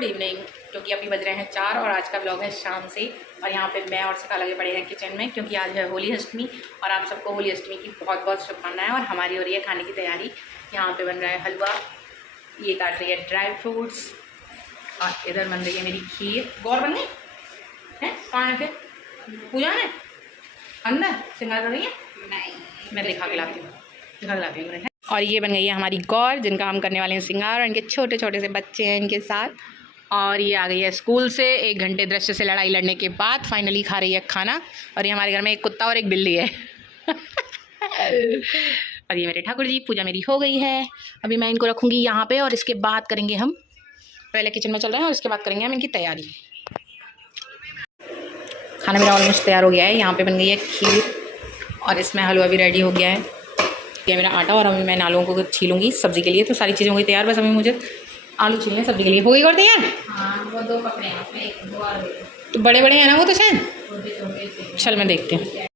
Good evening, क्योंकि अभी बज रहे हैं 4 और आज का ब्लॉग है शाम से। और यहाँ पे मैं और सिखा लगे पड़े हैं किचन में, क्योंकि आज है होली अष्टमी और आप सबको होली अष्टमी की बहुत बहुत शुभकामनाएं। और हमारी हो रही है खाने की तैयारी। यहाँ पे बन रहा है हलवा, ये काट रही है ड्राई फ्रूट्स और इधर बन रही है मेरी खीर। गौर बन गई है? कहाँ है फिर? पूजा है अंदर, श्रृंगार कर रही है? नहीं, मैं दिखा के लाती हूँ। और ये बन गई है हमारी गौर, जिनका हम करने वाले हैं श्रृंगार। और इनके छोटे छोटे से बच्चे हैं इनके साथ। और ये आ गई है स्कूल से 1 घंटे दृश्य से लड़ाई लड़ने के बाद फाइनली खा रही है खाना। और ये हमारे घर में एक कुत्ता और एक बिल्ली है। और ये मेरे ठाकुर जी, पूजा मेरी हो गई है। अभी मैं इनको रखूँगी यहाँ पे और इसके बाद करेंगे हम, पहले किचन में चल रहे हैं और इसके बाद करेंगे हम इनकी तैयारी। खाना मेरा ऑलमोस्ट तैयार हो गया है। यहाँ पे बन गई है खीर और इसमें हलवा भी रेडी हो गया है। ये मेरा आटा, और अभी मैं आलूओं को छीलूंगी सब्ज़ी के लिए। तो सारी चीज़ें हो गई तैयार, बस अभी मुझे आलू छीलने सब्ज़ी के लिए। हो गई और तैयार? हाँ, वो 2 पकड़े हैं उसमें, 1 2 और तो बड़े बड़े हैं ना वो तो शायद। चल मैं देखती हूँ।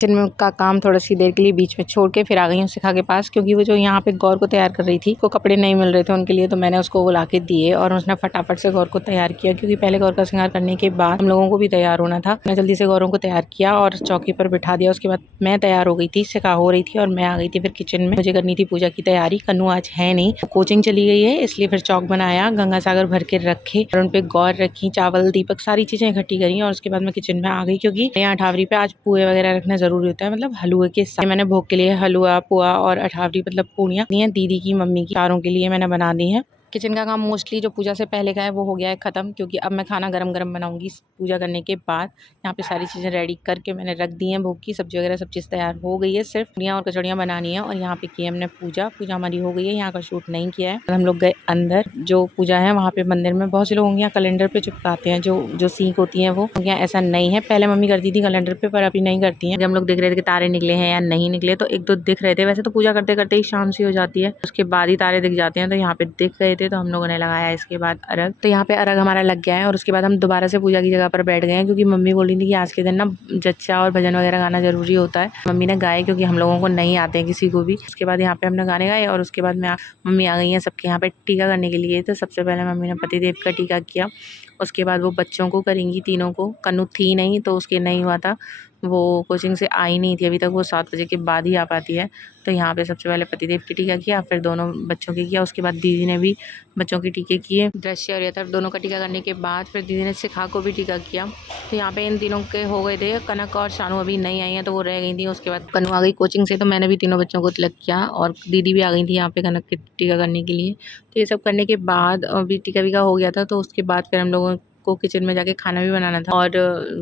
किचन में का काम थोड़ी सी देर के लिए बीच में छोड़ के फिर आ गई हूँ शिखा के पास, क्योंकि वो जो यहाँ पे गौर को तैयार कर रही थी, को कपड़े नहीं मिल रहे थे उनके लिए। तो मैंने उसको वो ला के दिए और उसने फटाफट से गौर को तैयार किया, क्योंकि पहले गौर का श्रृंगार करने के बाद हम लोगों को भी तैयार होना था। मैं जल्दी से गौरों को तैयार किया और चौकी पर बिठा दिया। उसके बाद मैं तैयार हो गई थी, शिखा हो रही थी और मैं आ गई थी फिर किचन में। मुझे करनी थी पूजा की तैयारी। कन्नू आज है नहीं, कोचिंग चली गई है, इसलिए फिर चौक बनाया, गंगा सागर भर के रखे और उन पे गौर रखी, चावल दीपक सारी चीजें इकट्ठी करी। और उसके बाद मैं किचन में आ गई, क्योंकि यहाँ अठावरी पे आज पुए वगैरह रखना जरूरी होता है। मतलब हलवे के साथ मैंने भोग के लिए हलवा, पुआ और अठावरी मतलब पूड़ियाँ दीदी की, मम्मी की, चारों के लिए मैंने बना दी है। किचन का काम मोस्टली जो पूजा से पहले का है वो हो गया है ख़त्म, क्योंकि अब मैं खाना गरम गरम बनाऊंगी पूजा करने के बाद। यहाँ पे सारी चीज़ें रेडी करके मैंने रख दी हैं। भोग की सब्जी वगैरह सब चीज़ तैयार हो गई है, सिर्फ पूड़ियाँ और कचौड़ियाँ बनानी है। और यहाँ पे की हमने पूजा हमारी हो गई है। यहाँ का शूट नहीं किया है। हम लोग गए अंदर, जो पूजा है वहाँ पे मंदिर में। बहुत से लोग यहाँ कैलेंडर पे चिपकाते हैं जो सीख होती है वो। यहाँ ऐसा नहीं है, पहले मम्मी करती थी कैलेंडर पे, पर अभी नहीं करती है। हम लोग देख रहे थे कि तारे निकले हैं या नहीं निकले, तो 1 2 दिख रहे थे। वैसे तो पूजा करते करते ही शाम सी हो जाती है, उसके बाद ही तारे दिख जाते हैं। तो यहाँ पे दिख गए थे तो हम लोगों ने लगाया। इसके बाद अर्घ, तो यहाँ पे अर्घ हमारा लग गया है। और उसके बाद हम दोबारा से पूजा की जगह पर बैठ गए हैं, क्योंकि मम्मी बोली थी कि आज के दिन ना जच्चा और भजन वगैरह गाना जरूरी होता है। मम्मी ने गाए, क्योंकि हम लोगों को नहीं आते हैं किसी को भी। उसके बाद यहाँ पे हमने गाने गाए और उसके बाद मम्मी आ गई हैं सबके यहाँ पे टीका करने के लिए। तो सबसे पहले मम्मी ने पतिदेव का टीका किया, उसके बाद वो बच्चों को करेंगी, तीनों को। कन्नू थी नहीं तो उसके नहीं हुआ था, वो कोचिंग से आई नहीं थी अभी तक, वो 7 बजे के बाद ही आ पाती है। तो यहाँ पे सबसे पहले पतिदेव की टीका किया, फिर दोनों बच्चों की किया। उसके बाद दीदी ने भी बच्चों के टीके किए, दृश्य और यथर्व दोनों का टीका करने के बाद फिर दीदी ने शिखा को भी टीका किया। तो यहाँ पे इन तीनों के हो गए थे। कनक और शानू अभी नहीं आई हैं, तो वो रह गई थी। उसके बाद कन्नू आ गई कोचिंग से, तो मैंने भी तीनों बच्चों को तिलक किया और दीदी भी आ गई थी यहाँ पे कनक के टीका करने के लिए। तो ये सब करने के बाद अभी टीका वीका हो गया था। तो उसके बाद फिर हम लोगों को किचन में जाके खाना भी बनाना था। और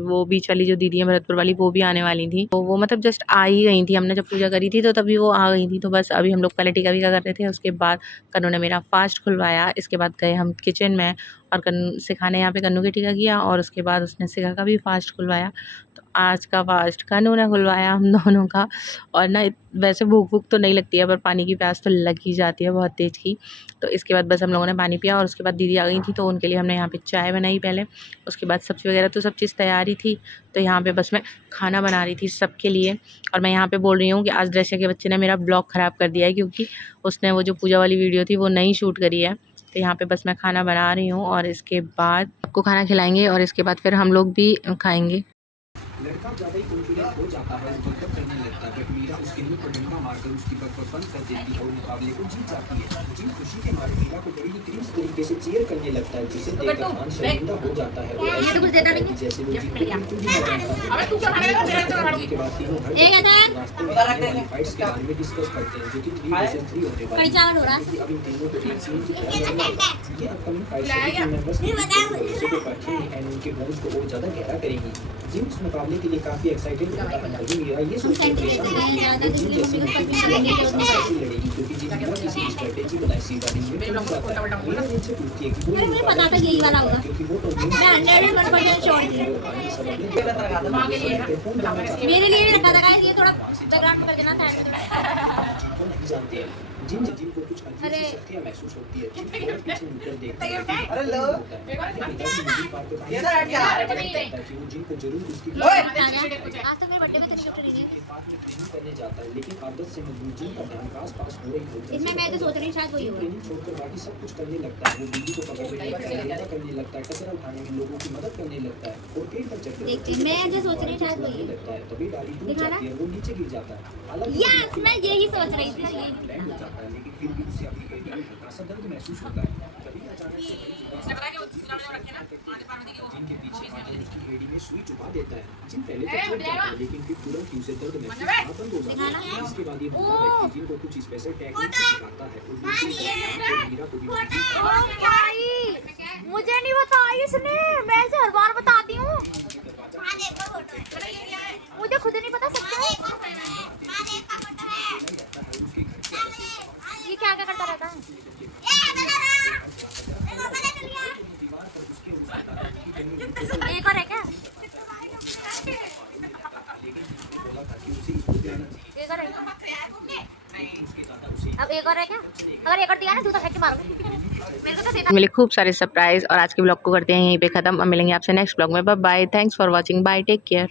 वो बीच वाली जो दीदी है भरतपुर वाली, वो भी आने वाली थी। तो वो मतलब जस्ट आ ही गई थी, हमने जब पूजा करी थी तो तभी वो आ गई थी। तो बस अभी हम लोग पहले टीका वीका कर रहे थे, उसके बाद कन्नू ने मेरा फास्ट खुलवाया। इसके बाद गए हम किचन में और शिखा ने यहाँ पे कन्नू के टीका किया और उसके बाद उसने शिखा का भी फास्ट खुलवाया। तो आज का फास्ट कन्नू ने खुलवाया हम दोनों का। और ना वैसे भूख तो नहीं लगती है, पर पानी की प्यास तो लग ही जाती है बहुत तेज़ की। तो इसके बाद बस हम लोगों ने पानी पिया और उसके बाद दीदी आ गई थी, तो उनके लिए हमने यहाँ पे चाय बनाई पहले। उसके बाद सब्ज़ी वगैरह तो सब चीज़ तैयार ही थी। तो यहाँ पे बस मैं खाना बना रही थी सबके लिए। और मैं यहाँ पे बोल रही हूँ कि आज दृश्य के बच्चे ने मेरा ब्लॉग ख़राब कर दिया है, क्योंकि उसने वो जो पूजा वाली वीडियो थी वो नहीं शूट करी है। तो यहाँ पे बस मैं खाना बना रही हूँ और इसके बाद सबको खाना खिलाएंगे और इसके बाद फिर हम लोग भी खाएंगे। लड़का ज्यादा ही कॉन्फिडेंट हो जाता है, बकबक करने लगता है, बट मीरा उसके मुंह पर डंडा मारकर उसकी बकबक बंद कर देती है और मुकाबले को जीत जाती है। जीत खुशी के मारे मीरा को बड़ी ही क्रीज तरीके से चीयर करने लगता है, जिसे देखकर खान शर्मिंदा हो जाता है। ये तो कुछ देता नहीं, जैसे वो जीत गया। अबे तू क्या खाने लगा? के बाद तीनों घर रास्ते में फाइट्स के बारे में डिस्कस करते हैं, जो कि 3 वर्सेस 3 होने वाली है। चावल हो रहा है अब इन तीनों को एक सीन की ये अपकमिंग फाइट्स के मेंबर्स को परखेंगे एंड उनके बोन्स को और ज्यादा गहरा करेंगी। जिम उस मुकाबले के लिए काफी एक्साइटेड होता है, तभी मीरा ये सोचकर परेशान होती है कि जिम जैसी कैसे लड़ेगी, क्योंकि जिम बिना किसी स्ट्रेटेजी बनाए सीधा रिंग में पहुंच जाता है। मीरा उनसे पूछती है कि वो मुझे पता था यही वाला होगा, क्योंकि वो तो मैं 100% श्योर थी। मेरे लिए भी रखा था, ये थोड़ा बैकग्राउंड कर देना था, नहीं जानते हैं जिन जिन को कुछ अजीब सी शक्तियां महसूस होती है, जिन और पीछे मुड़कर देखते हैं, कि वो जिन को जरूर उसकी आज तो मेरे बर्थडे का तरीका करेंगे। करने जाता है, लेकिन आदत से मजबूर जिन का ध्यान आस-पास हो रही होती है। इसमें मैं तो सोच रही हूँ शायद वही होगा। ट्रेनिंग छोड़कर बाकी सब कुछ करने लगता है। वो बिल्ली को पकड़ने लगता है, लड़ाई करने लगता है, कचरा उठाने में लोगों की मदद करने लगता है और पेड़ पर चढ़कर देखते हैं, मैं जो सोच रही हूँ शायद वही है। लगता है, तभी डाली टूट दिखाना? जाती है, वो नीचे गिर जाता है। हालांकि यस, मैं यही सोच रही थी। लैंड हो जाता है, लेकिन फिर भी उसे अपनी एडी में हल्का सा दर्द महसूस होता है। कभी अचानक से जिनके पीछे आकर उसकी एडी में सुई चुभा देता है। जिन पहले तो चुभ जाता है, लेकिन फिर तुरंत ही उसे दर्द महसूस होना बंद हो जाता है। इसके बाद ये होता है कि जिन को कुछ स्पेशल टेक्निक सिखाता है और दूसरी तरफ मीरा को भी मुझे नहीं बताया इसने, मैं इसे हर बार बताती हूँ। मुझे खुद नहीं पता सकते। ये क्या क्या करता रहता है? एक और है क्या? एक और है? अब एक और है क्या? अगर एक और दिया ना दूसरा फेंक के मारो। मेरे को तो देना। मिले खूब सारे सरप्राइज और आज के ब्लॉग को करते हैं यहीं पे ख़त्म। अब मिलेंगे आपसे नेक्स्ट ब्लॉग में। Bye bye, thanks for watching, bye, take care.